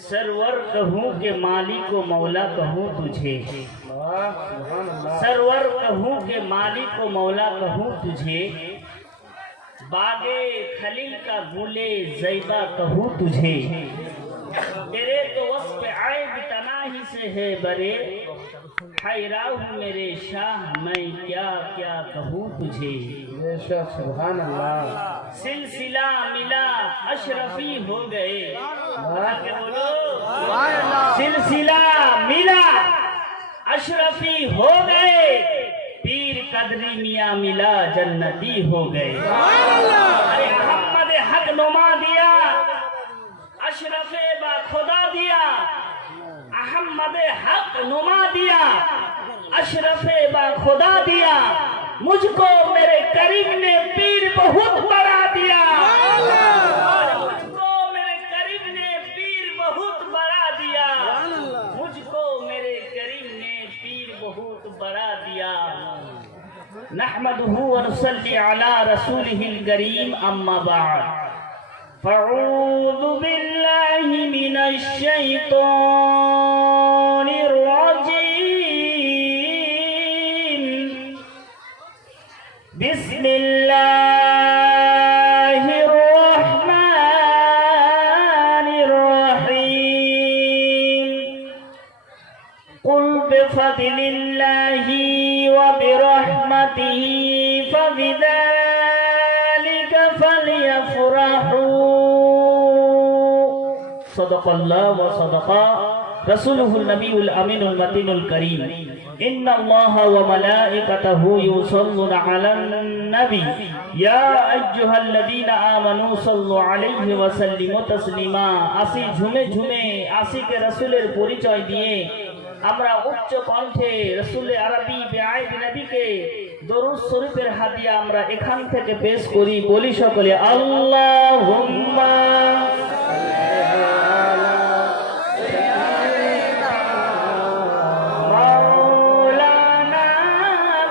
Server कहूँ के मालिक को मौला कहूँ तुझे, सरवर कहूँ के मालिक को मौला कहूँ तुझे, बागे खलील का गुले ज़ैबा कहूँ तुझे, तेरे तो वस्फ़ आए बितना ही से है बरे, हैरा हूँ मेरे शाह मैं क्या क्या कहूँ तुझे। सुभान अल्लाह। सिलसिला मिला अशरफी हो गए, के बोलो सिलसिला मिला अशरफी हो गए, पीर कदरी मियाँ मिला जन्नती हो गए। अरे मोहम्मद हक नुमा दिया, अशरफे बा खुदा दिया, अहमद हक नुमा दिया, अशरफे बा खुदा दिया, मुझको मेरे करीम ने पीर बहुत बड़ा दिया, मुझको मेरे करीम ने पीर बहुत बड़ा दिया, मुझको मेरे करीम ने पीर बहुत बड़ा दिया। नहमदुहु व नुसल्ली अला रसूलिहिल करीम, अम्मा बाद, फ़अऊज़ु बिल्लाहि मिनश शैतानिर रजीम, बिस्मिल्लाहिर रहमानिर रहीम, कुल बिफ़ज़लिल्लाहि व बिरहमतिही फ़बिज़ालिका फ़लयफ़रहू, सदक़ल्लाहु व सदक़ा रसूलुहुल नबियुल अमीनुल मतीनुल करीम। इन्नल्लाहा व मलाइकतहु युसल्लूना अलन नबी या अय्युहल्लज़ीना आमनू सल्लु अलैहि व सल्लिमू तस्लीमा। आसी झुमे झुमे आशिके रसूलेर परिचय दिए আমরা উচ্চ কণ্ঠে রাসূল আরবি বেআইব নবীকে দরুদ শরীফের হাদিয়া আমরা এখান থেকে পেশ করি। বলি সকলে আল্লাহুম্মা মাওলানা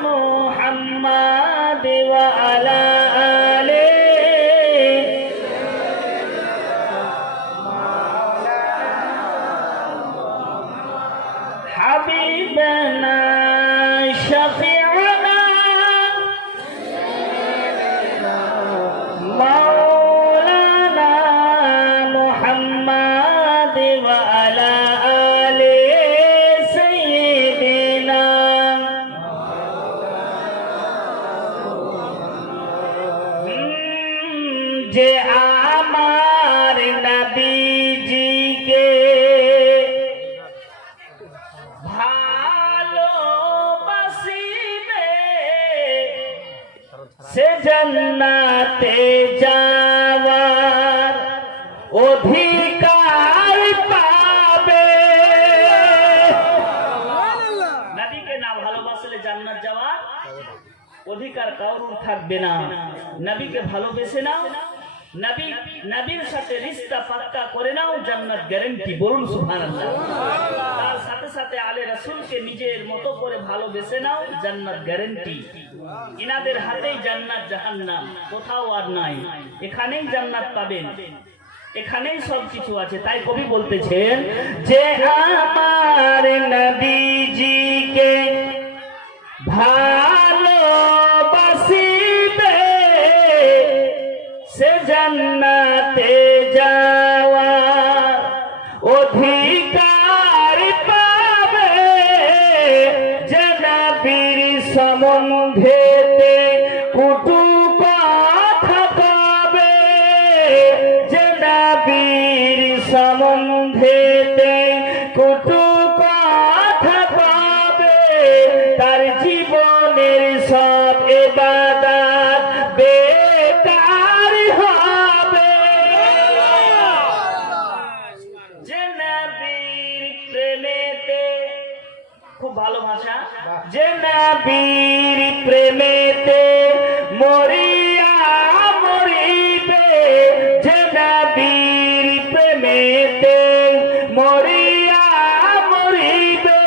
মুহাম্মাদ ওয়া আলা حبيبنا شفيعنا مولانا محمد وعلى آل سيدنا जे आमार नबी जी के से जन्नते जावार अधिकार पाबे। नबीके ना ভালোবাসলে জান্নাত যাওয়ার অধিকার কারোর থাকবে না। নবীকে ভালোবেসে নাও, নবীর সাথে রিশতা পাক্কা করে নাও, জান্নাত গ্যারান্টি। বলুন সুবহানাল্লাহ। তার সাথে সাথে আলে রাসূলকে নিজের মতো করে ভালোবেসে নাও, জান্নাত গ্যারান্টি। ইনাদের হাতেই জান্নাত জাহান্নাম, কোথাও আর নাই। এখানেই জান্নাত পাবেন, এখানেই সবকিছু আছে। তাই কবি বলতেছেন যে আমার নবীজিকে ভালোবাসিবে সে জান্নাতে যাওয়ার অধিকার পাবে, যে নবীর সম্বন্ধেতে কটু কথা কবে, যে নবীর সম্বন্ধেতে কটু কথা পাবে, তার জীবনের সব ইবাদত বেকার হবে। যে নবীর প্রেমেতে, খুব ভালো ভাষা, যে নবীর প্রেমেতে মরিয়া মরিবে, যে নবীর প্রেমেতে মরিয়া মরিবে,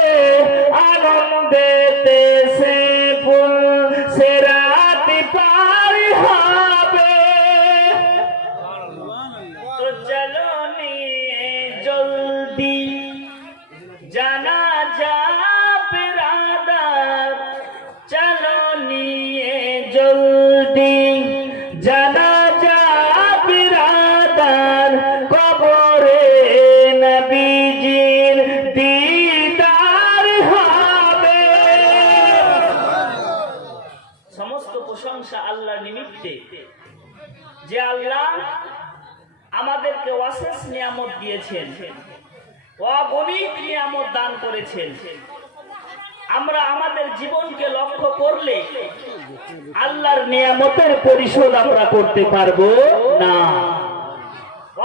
আনন্দেতে সে ফুল সে রাত পার হবে। তো চলো নি নিমিত্তে যে আল্লাহ আমাদেরকে অশেষ নিয়ামত দিয়েছেন, অগণিত নিয়ামত দান করেছেন। আমরা আমাদের জীবনকে লক্ষ্য করলে আল্লাহর নিয়ামতের পরিশোধ আমরা করতে পারবো না।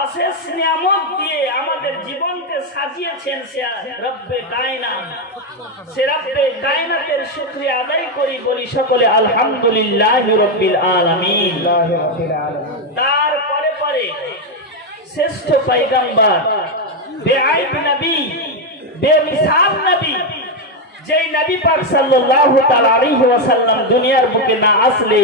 অশেষ নিয়ামত দিয়ে আমাদের জীবনকে সাজিয়েছেন সে রব্বে কায়নাত। সে রব্বে কায়নাতের শুকরিয়া আদায় করি, বলি সকলে আলহামদুলিল্লাহি রাব্বিল আলামিন। তারপরে পরে শ্রেষ্ঠ পয়গম্বর, বেআইব নবী, বেমিসাল নবী, যেই নবী পাক সাল্লাল্লাহু তাআলা আলাইহি ওয়াসাল্লাম দুনিয়ার বুকে না আসলে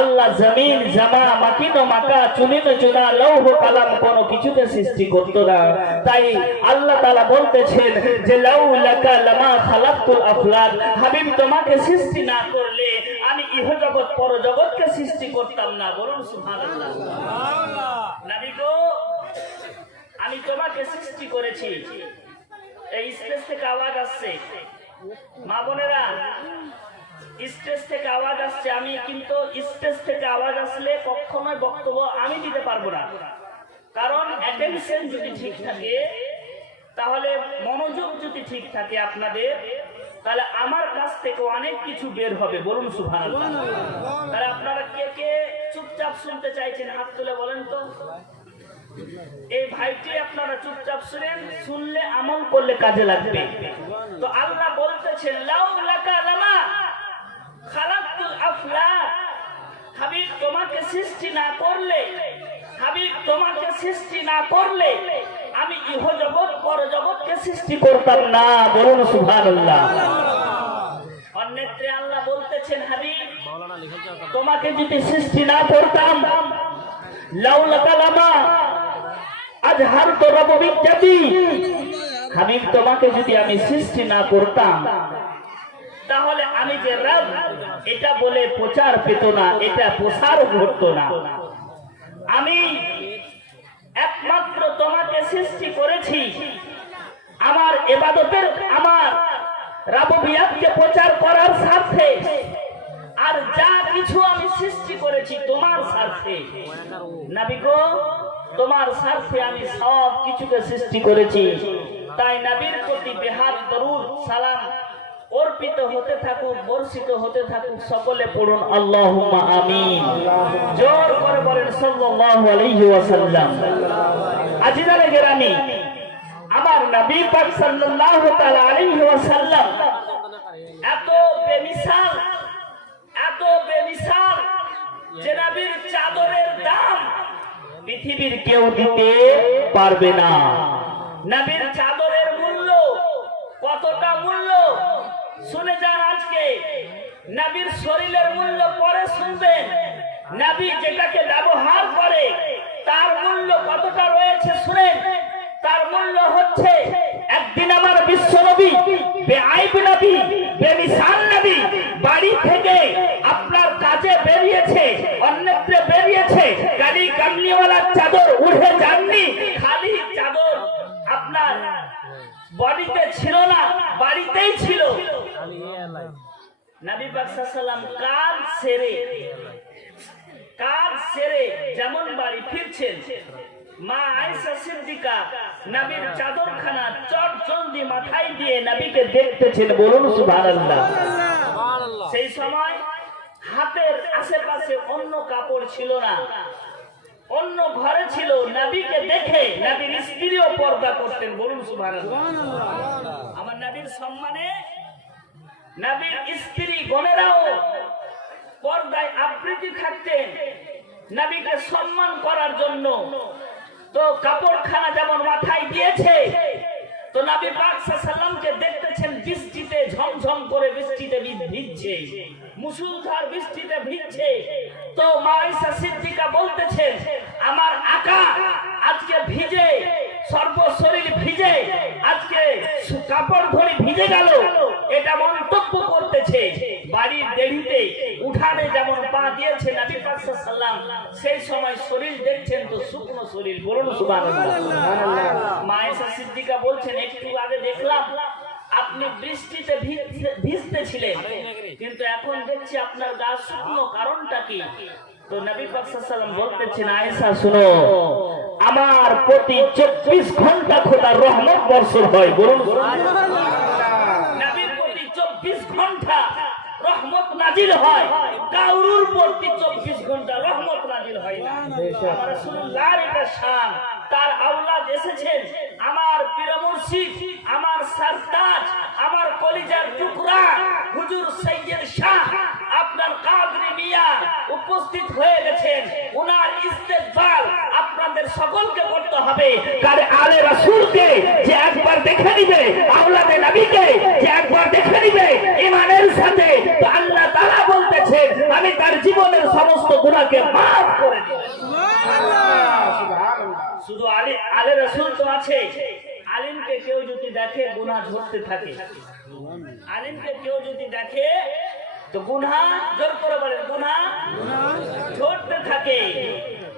আল্লাহ জমিন জামা মাকিন ও মাকা চুনিন চুনা লৌহ কালাম কোনো কিছুতে সৃষ্টি করত না। তাই আল্লাহ তাআলা বলতেছেন যে লাউলাকা লামা খালাকতুল আফলাক, হাবিব তোমাকে সৃষ্টি না করলে আমি ইহজগৎ পরজগৎকে সৃষ্টি করতাম না। বলুন সুবহানাল্লাহ। নবী গো, আমি তোমাকে সৃষ্টি করেছি। এই স্টেজ থেকে আওয়াজ আসছে, মা বোনেরা স্টেজ থেকে আওয়াজ আসছে। আমি কিন্তু স্টেজ থেকে আওয়াজ আসলে কখনোই বক্তব্য আমি দিতে পারবো না, কারণ অ্যাটেনশন যদি ঠিক থাকে, তাহলে মনোযোগ যদি ঠিক থাকে আপনাদের, তাহলে আমার কাছ থেকে অনেক কিছু বের হবে। বলুন সুবহানাল্লাহ। তাহলে আপনারা কে কে চুপচাপ শুনতে চাইছেন হাত তুলে বলেন তো। এই ভাইটি আপনারা চুপচাপ শুনেন, শুনলে আমল করলে কাজে লাগবে। তো আল্লাহ বলতেছেন লাউলাকা লামা খালাকতুল আফলাক, হাবিব তোমাকে সৃষ্টি না করলে, হাবিব তোমাকে সৃষ্টি না করলে আমি ইহজগৎ পরজগৎকে সৃষ্টি করতাম না। বলুন সুবহানাল্লাহ। অন্যত্রে আল্লাহ বলতেছেন হাবিব তোমাকে যদি সৃষ্টি না করতাম, লাউলাকা লামা আজহারতু রাব্বিজ্জাতি, হাবিব তোমাকে যদি আমি সৃষ্টি না করতাম, তাহলে আমি যে রব এটা বলে প্রচার পেত না, এটা প্রসার ঘটতো না। আমি একমাত্র তোমাকে সৃষ্টি করেছি আমার ইবাদতের, আমার রাবুবিয়াতকে প্রচার করার স্বার্থে, আর যা কিছু আমি সৃষ্টি করেছি তোমার স্বার্থে। নবী গো, তোমার স্বার্থে আমি সব কিছুকে সৃষ্টি করেছি। তাই নবীর প্রতি বেহাত দরুদ সালাম অর্পিত হতে থাকুক, বর্ষিত হতে থাকুক। সকলে পড়ুন আল্লাহুম্মা আমিন। জোর করে বলেন সাল্লাল্লাহু আলাইহি ওয়াসাল্লাম। আজিজানে গেরামি, আমার নবী পাক সাল্লাল্লাহু তাআলা আলাইহি ওয়াসাল্লাম এত বেমিসাল, এত বেমিসাল যে নবীর চাদরের দাম পৃথিবীর কেউ দিতে পারবে না। নবীর চাদরের মূল্য কতটা মূল্য শুনে যান আজকে। নবীর শরীরের মূল্য পরে শুনবেন। নবী যেটাকে ব্যবহার করে তার মূল্য কতটা রয়েছে শুনেন। তার মূল্য হচ্ছে, একদিন আমার বিশ্ব নবী, বেআইব নবী, বেমিসাল নবী বাড়ি থেকে আপনার কাজে বেরিয়েছে, অন্যত্র বেরিয়েছে, কালি কামলিওয়ালা চাদর উঠে যাননি, খালি চাদর আপনার বডিতে ছিল না, বাড়িতেই ছিল। নবী পাক সাল্লাল্লাহু কাজ সেরে যেমন বাড়ি ফিরছেন, মা আয়েশা সিদ্দিকা নবীর চাদরখানা চটজলদি মাথায় দিয়ে নবীকে দেখতেছেন। বলুন সুবহানাল্লাহ। সেই সময় হাতের আশেপাশে অন্য কাপড় ছিল না, অন্য ঘরে ছিল। নবীকে দেখে নবীর স্ত্রীও পর্দা করতেন। বলুন সুবহানাল্লাহ। আমার নবীর সম্মানে নবীর স্ত্রী গণেরাও পর্দায় আবৃত্তি থাকতেন নবীকে সম্মান করার জন্য। তো কাপড়খানা যেমন মাথায় দিয়েছে, তো নবী পাক সাল্লাল্লাহু আলাইহি ওয়াসাল্লামকে দেখতেছেন বৃষ্টিতে ঝমঝম করে বৃষ্টিতে ভিজছে, মুষলধার বৃষ্টিতে ভিজছে। তো মা আয়েশা সিদ্দিকা বলতেছেন, আমার আকা আজকে ভিজে, সর্ব শরীর ভিজে, আজকে কাপড় ধরে ভিজে গেল, এটা মন্তব্য করতেছে। বাড়ির দেরিতে উঠানে যেমন পা দিয়েছে নবী পাক সাল্লাল্লাহু আলাইহি ওয়াসাল্লাম, সেই সময় শরীর দেখছেন তো শুকনো শরীর। বলুন সুবহানাল্লাহ। মা আয়েশা সিদ্দিকা বলছেন, একটু আগে দেখলাম আপনি বৃষ্টিতে ভিজতেছিলেন, কিন্তু এখন দেখছি আপনার গা শুকনো, কারণটা কি? তো নবী পাক সাল্লাল্লাহু আলাইহি ওয়াসাল্লাম বলতেছেন, আয়েশা শুনো, আমার প্রতি 24 ঘন্টা খোদার রহমত বর্ষণ হয়। বলুন সুবহানাল্লাহ। নবীর প্রতি 24 ঘন্টা রহমত নাজিল হয়, কাউরুর প্রতি 24 ঘন্টা রহমত নাজিল হয় না। আমার রাসূলুল্লাহর এটা শান। তার আওলাদ এসেছেন, আমার পীর মুর্শিদ, আমার সরতাজ, আমার কলিজার টুকরা হুজুর সৈয়দ শাহ আপনার কাদরি মিয়া উপস্থিত হয়ে গেছেন। ওনার ইস্তেকবাল আপনাদের সকলকে করতে হবে। কারে আলে রাসূলকে যে একবার দেখে নিবে, আওলাদে নবীকে যে একবার দেখে নিবে ঈমানের সাথে, তো আল্লাহ তাআলা বলতেছেন আমি তার জীবনের সমস্ত গুনাহকে maaf করে দেব। শুধু আলে রাসূল তো আছে, আলিমকে কেউ যদি দেখে গুনাহ ঝরতে থাকে, আলিমকে কেউ যদি দেখে তো গুনাহ, জোর করে বলেন, গুনাহ ঝরতে থাকে।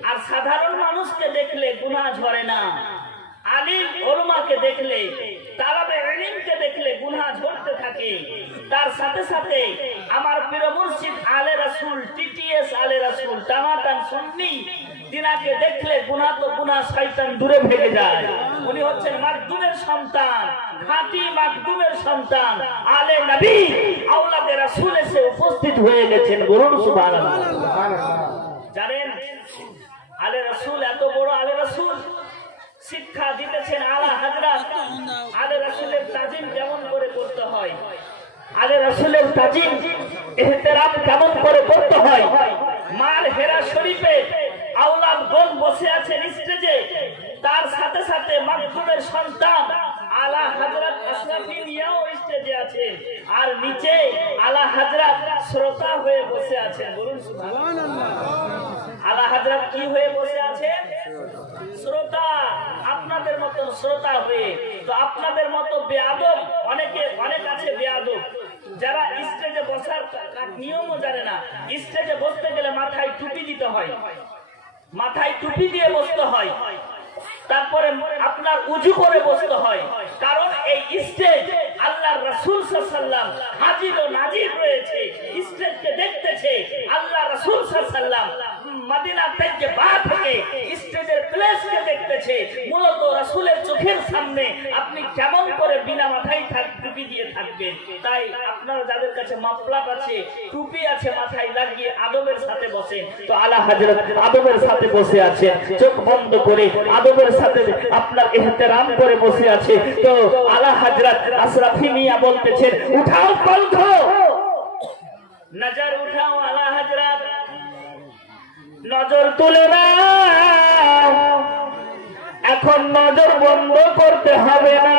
আর সাধারণ মানুষকে দেখলে গুনাহ ঝরে না, আলিম ওলামাকে দেখলে, তারাবে ইলমকে দেখলে গুনাহ ঝরতে থাকে। তার সাথে সাথে আমার পীর মুর্শিদ আলে রাসূল, টিটিএস আলে রাসূল, টানাটান সুন্নি, তিনাকে দেখলে গুনাহ তো গুনাহ, শয়তান দূরে ভেগে যায়। উনি হচ্ছেন মাকদুমের সন্তান, খাঁটি মাকদুমের সন্তান, আলে নবী, আওলাদে রাসূল এসে উপস্থিত হয়ে গেছেন। বলুন সুবহানাল্লাহ। জানেন আলে রাসূল, এত বড় আলে রাসূল শিক্ষা দিতেছেন আলা হযরত। আলে রাসূলের তাজিম কেমন করে করতে হয়, আলে রাসূলের তাজিম ইহতিরাম কেমন করে করতে হয়। মার হেরা শরীফে আওলাদগণ বসে আছেন স্টেজে, তার সাথে সাথে মাকদুমের সন্তান আলা হযরত আশরাফি মিয়াও স্টেজে আছেন, আর নিচে আলা হযরত শ্রোতা হয়ে বসে আছেন। বলুন সুবহানাল্লাহ। আলা হযরত কি হয়ে বসে আছেন? শ্রোতা, আপনাদের মতো শ্রোতা হয়ে। তো আপনাদের মতো বেয়াদব অনেক আছে, বেয়াদব যারা স্টেজে বসার নিয়মও জানে না। স্টেজে বসতে গেলে মাথায় টুপি দিতে হয়, মাথায় টুপি দিয়ে বসতে হয়, তারপরে আপনার উজু করে বসতে হয়। কারণ এই স্টেজ আল্লাহর রাসূল সাল্লাল্লাহু আলাইহি ওয়াসাল্লাম হাজির ও নাজির রয়েছে, স্টেজকে দেখতেছে। আল্লাহ রাসূল সাল্লাল্লাহু আলাইহি ওয়াসাল্লাম মদিনা থেকে থেকে স্টেজের প্লেসকে দেখতেছে। মূলত রাসূলের চোখের সামনে আপনি কেমন করে বিনা মাথায় টুপি দিয়ে থাকবেন? তাই আপনারা যাদের কাছে মাফলার আছে, টুপি আছে, মাথায় লাগিয়ে আদবের সাথে বসেন। তো আলা হযরত আদবের সাথে বসে আছে, চোখ বন্ধ করে আদবের সাথে আপনার ইহতিরাম করে বসে আছে। তো আলা হযরত আশরাফি মিয়া বলতেছেন, উঠাও কণ্ঠ, নজর উঠাও আলা হযরত, নজর তুলে নাও, এখন নজর বন্ধ করতে হবে না,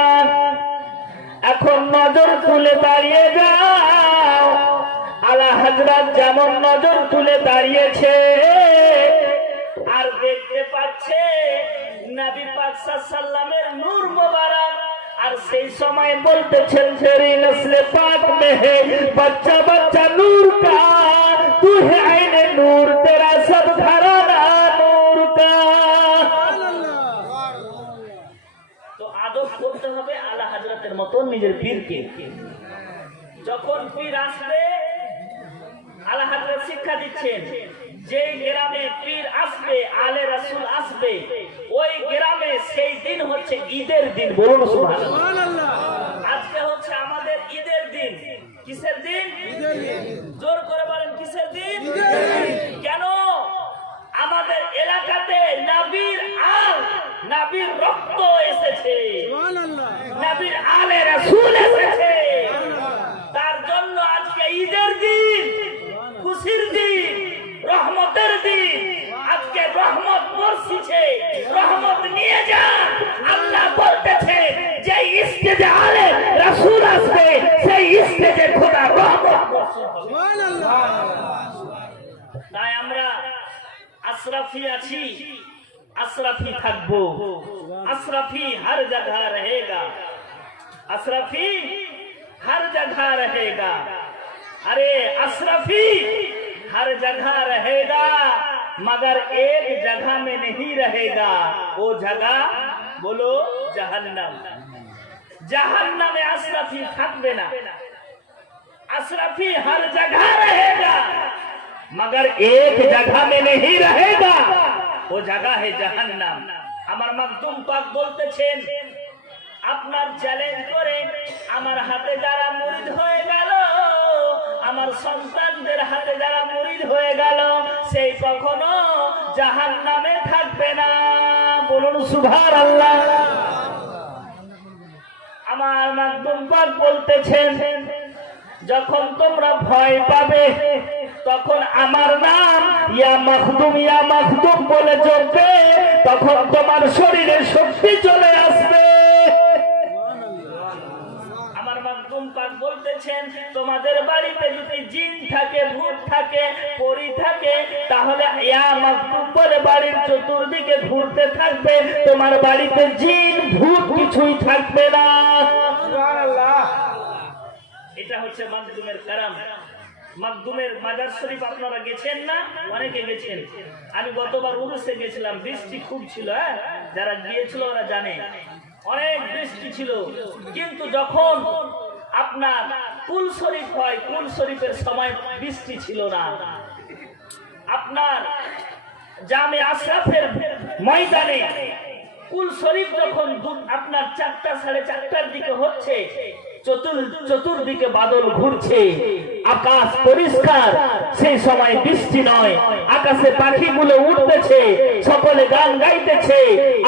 এখন নজর তুলে দাঁড়িয়ে যাও। আলা হযরত যেমন নজর তুলে দাঁড়িয়েছে আর দেখতে পাচ্ছে নবী পাক সাল্লাল্লাহু আলাইহি ওয়াসাল্লামের নূর মোবারক। আর সেই সময় বলতেছেন, তেরি নসলে পাক মে হে বচ্চা বচ্চা নূর কা, তু হে আইনে নূর, তেরা সব ঘরানা নূর কা। তো আদব করতে হবে আলা হযরতের মতো নিজের পীরকে। যখন পীর আসবে, আলা হযরত শিক্ষা দিচ্ছেন, যে গ্রামে পীর আসবে, আলে রাসূল আসবে, ওই গ্রামে সেই দিন হচ্ছে ঈদের দিন। বলুন সুবহানাল্লাহ। আজকে হচ্ছে আমাদের ঈদের দিন। কিসের দিন? ঈদের দিন। জোর করে বলেন, কিসের দিন? ঈদের দিন। কেন? আমাদের এলাকাতে নবীর রক্ত এসেছে, নবীর আলে রাসূল এসেছে, তার জন্য আজকে ঈদের দিন, খুশির দিন, রহমতের দিন। আজকে রহমত বর্ষিছে, রহমত নিয়ে যান। আল্লাহ বলতেছে যে স্টেজে আলে রাসূল আসবে, সেই স্টেজে খোদা রহমত বর্ষণ হবে। সুবহানাল্লাহ। তাই আমরা আশরাফি আছি, আশরাফি থাকবো, আশরাফি हर जगह रहेगा, अशरफी हर जगह रहेगा। अरे अशरफी हर जगह रहेगा, मगर एक जगह में नहीं रहेगा। वो जगह बोलो जहन्नम। जहन्नमे अशरफी থাকবে না। अशरफी हर जगह रहेगा मगर एक जगह में नहीं रहेगा, वो जगह है जहन्नाम। আমার মাকদুম পাক বলতেছেন আপনার চ্যালেঞ্জ করে আমার হাতে যারা মুরিদ হয়ে গেল, আমার সন্তানদের হাতে যারা মুরিদ হয়ে গেল, সেই কখনো জাহান্নামে থাকবে না। বলুন সুবহানাল্লাহ। আমার মাকদুম পাক বলতেছেন যখন তোমরা ভয় পাবে তখন আমার নাম ইয়া মাখদুম বলে জপবে, তখন তোমার শরীরে শক্তি চলে আসবে। আমার মাকদুম পাক বলতেছেন তোমাদের বাড়িতে যদি জিন থাকে, ভূত থাকে, পরী থাকে, তাহলে ইয়া মাকদুম বলে বাড়ির চতুর্দিকে ঘুরতে থাকবে, তোমার বাড়িতে জিন ভূত কিছুই থাকবে না। সুবহানাল্লাহ। এটা হচ্ছে মাকদুমের কারাম। মাকদুমের মাজার শরীফ আপনারা গেছেন না? অনেকে গেছেন। আমি গতবার উরুসে গেছিলাম, বৃষ্টি খুব ছিল। যারা গিয়েছিল ওরা জানে অনেক বৃষ্টি ছিল, কিন্তু যখন আপনার কুল শরীফ হয়, কুল শরীফের সময় বৃষ্টি ছিল না। আপনার জামে আশরাফের ময়দানে কুল শরীফ যখন আপনার 4টা 4:30টার দিকে হচ্ছে, চতুর্দিকে বাদল ঘুরছে, আকাশ পরিষ্কার, সেই সময় বৃষ্টি নয়, আকাশে পাখিগুলো উঠতেছে, সকলে গান গাইতেছে,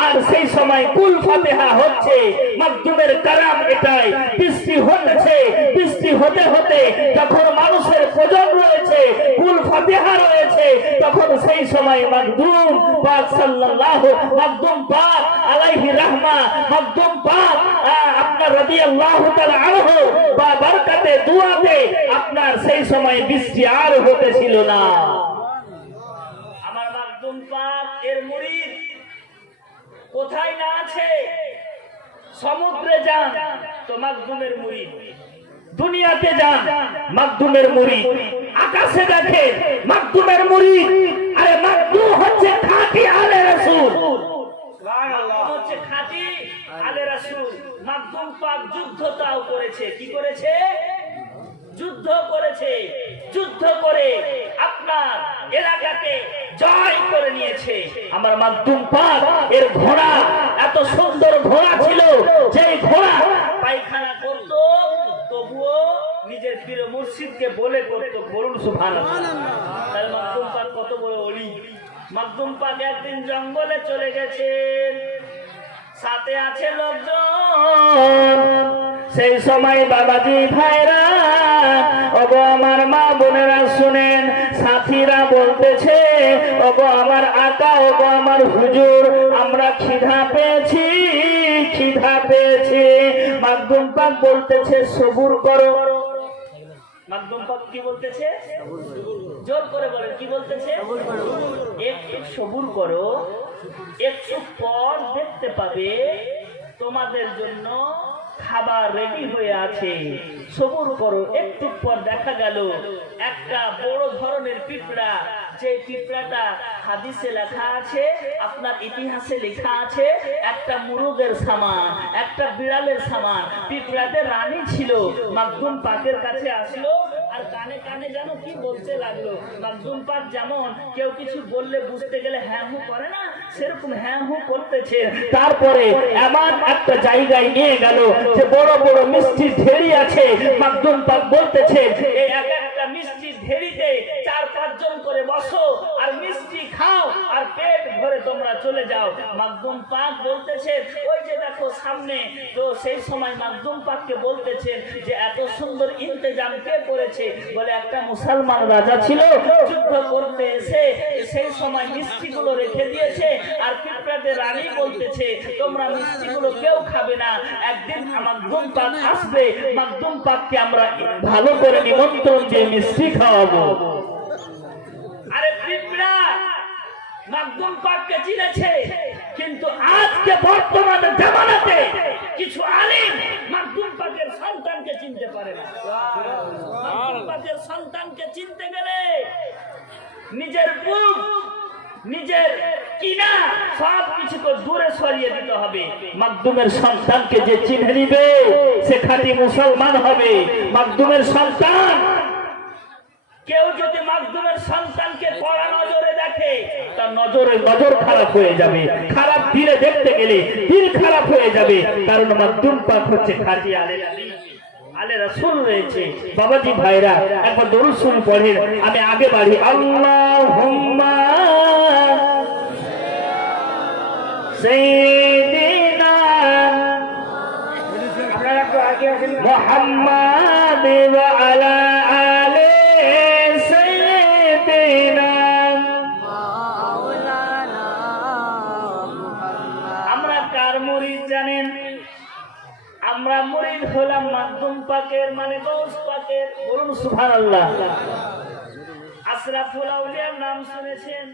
আর সেই সময় কুল ফাতিহা হচ্ছে। মাকদুমের কারাম এটাই, বৃষ্টি হতেছে, বৃষ্টি হতে হতে যখন মানুষের প্রয়োজন রয়েছে, কুল ফাতিহা রয়েছে, তখন সেই সময় মাকদুম পাক সাল্লাল্লাহু মাকদুম পাক আলাইহি রাহমা মাকদুম পাক আপনার রাদিয়াল্লাহু তাআলা আনহু বা বরকতে দুআতে আপনার সেই সময় বৃষ্টি আর হতেছিল না। আমার মাকদুম পাক এর মুরিদ কোথায় না আছে? সমুদ্রে যান তো মাকদুমের মুরিদ, দুনিয়াতে যান মাকদুমের মুরিদ, আকাশে দেখে মাকদুমের মুরিদ। আরে মাকদুম হচ্ছে খাঁটি আলে রাসূল, মাকদুম হচ্ছে খাঁটি আলে রাসূল। মাকদুম পাক যুদ্ধটাও করেছে। কি করেছে? যুদ্ধ করেছে। যুদ্ধ করে আপনার এলাকাকে জয় করে নিয়েছে। আমার মাকদুম পাক এর ঘোড়া এত সুন্দর ঘোড়া ছিল, যে ঘোড়া পায়খানা করত তবুও নিজের প্রিয় মুর্শিদকে বলে করত। বলুন সুবহানাল্লাহ। তাহলে মাকদুম পাক কত বড় ওলি। মাকদুম পাক একদিন জঙ্গলে চলে গেছেন, সাথে আছে লোকজন। সেই সময় বাবাজি ভাইরা, ওগো আমার মা বোনেরা শুনেন, সাথীরা বলতেছে ওগো আমার আকা, ওগো আমার হুজুর, আমরা খিদা পেয়েছি, খিদা পেয়েছি। মাকদুম পাক বলতেছে সবুর করো। মাকদুম পাক কি বলতেছে? জোর করে বলেন, কি বলতেছে? একটু সবুর করো, একটু পর দেখতে পাবে তোমাদের জন্য খাবার রেডি হয়ে আছে, সবুর করো। একটু পর দেখা গেল একটা বড় ধরনের পিঁপড়া, যে পিঁপড়াটা হাদিসে লেখা আছে, আপনার ইতিহাসে লেখা আছে, একটা মুরগের সামান, একটা বিড়ালের সামান। পিঁপড়াতে রানী ছিল। মাকদুম পাকের কাছে আসলো আর কানে কানে যেন কি বলতে লাগলো। মাকদুম পাক যেমন কেউ কিছু বললে বুঝতে গেলে হ্যাঁ হু করে না, সেরকম হ্যাঁ হু করতেছে। তারপরে এমন একটা জায়গায় নিয়ে গেল যে বড় বড় মিষ্টির ঢেড়ি আছে। মাকদুম পাক বলতেছে এই এক একটা মিষ্টির ঢেড়িতে 4-5 জন করে বসো আর মিষ্টি খাও আর পেট ভরে তোমরা চলে যাও। মাকদুম পাক বলতেছে ওই যে দেখো সামনে। তো সেই সময় মাকদুম পাককে বলতেছে যে এত সুন্দর ইন্তজাম কে করেছে? বলে একটা মুসলমান রাজা ছিল, যুদ্ধ করতে এসে সেই সময় মিষ্টিগুলো রেখে দিয়েছে। আর পিঁপড়াদের রানী বলতেছে তোমরা মিষ্টিগুলো কেউ খাবে না, একদিন মাকদুম পাক আসবে, মাকদুম পাককে আমরা ভালো করে নিমন্ত্রণ দিয়ে মিষ্টি খাওয়াবো। আরে পিঁপড়া মাকদুম পাককে চিনেছে, কিন্তু আজকে বর্তমান জামানাতে কিছু আলিম মাকদুম পাকের সন্তানকে চিনতে পারে না। মাকদুম পাকের সন্তানকে চিনতে গেলে নিজের বুক, নিজের কিনা সব কিছুকে দূরে সরিয়ে দিতে হবে। মাকদুমের সন্তানকে যে চিনে নিবে সে খাঁটি মুসলমান হবে। মাকদুমের সন্তান কেউ যদি মাকদুমের সন্তানকে কড়া নজরে দেখে তার নজর খারাপ হয়ে যাবে। খারাপ দিলে দেখতে গেলে দিল খারাপ হয়ে যাবে, কারণ মাকদুম পাক হচ্ছে খাঁটি আলে রাসূল রয়েছে। বাবাজি ভাইরা একবার দরুদ শরীফ পড়েন, আমি আগে বাড়ি। আল্লাহুম্মা সাইয়্যিদিনা আপনারা একটু আগে আসেন। মুহাম্মাদ ওয়া আলা আলি সাইয়্যিদিনা। আমরা কার মুরিদ জানেন? আমরা মুরিদ হলাম মাকদুম পাকের, মানে গৌস পাকের। বলুন সুবহানাল্লাহ। আশরাফুল আউলিয়ার নাম শুনেছেন?